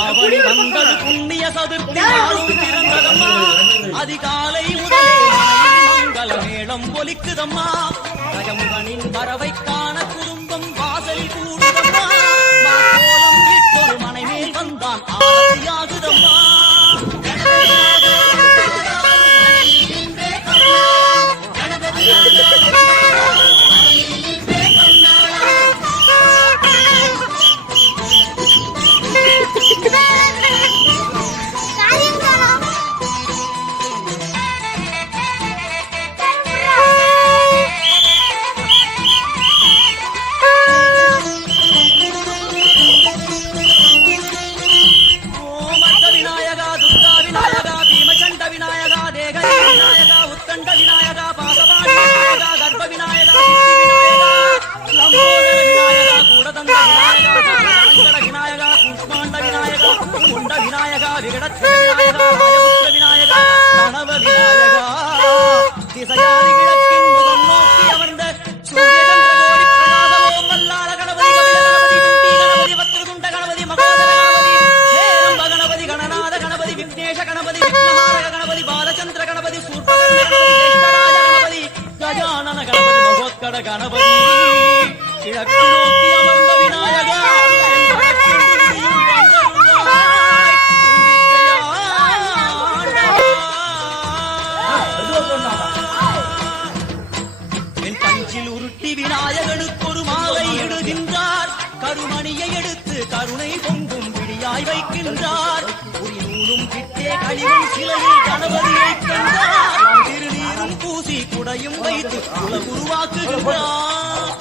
ஆவணி வந்தது புண்ணிய சதுர்த்தி நாளும் பிறந்ததம்மா அதிகாலை முதலே மங்கள மேளம் ஒலிக்குதம்மா வரவை காண குண்ட விநாயகா விகடச்ச விநாயகா ராஜபுத்திர விநாயகா கணவ விநாயகா திசையாரி கிழக்கின் முகம் நோக்கி அமர்ந்த சூரிய சந்திரகோடி பிரகாச ஓம் வல்லாள கணபதி கபில கணபதி குண்டி கணபதி வக்ரதுண்ட கணபதி மகோதர கணபதி ஹேரம்ப கணபதி கணநாத கணபதி விக்னேஷ கணபதி விக்னஹாரக கணபதி பாலச்சந்திர கணபதி சூர்பகர்ண கணபதி ஜேஷ்டராஜ கணபதி கஜானன கணபதி மகோத்கட கணபதி தும்பிக்கையாண்டவா. உருட்டி விநாயகனுக்கு ஒரு மாலை இடுகின்றார். கருமணியை எடுத்து கருணை பொங்கும் விடியாய் வைக்கின்றார். ஒரு நூலும் கிட்டே கழிவும் சிலையில் கணபதியை கண்டார் திருநீரும் பூசி குடையும் வைத்து குல உருவாக்குகின்றார்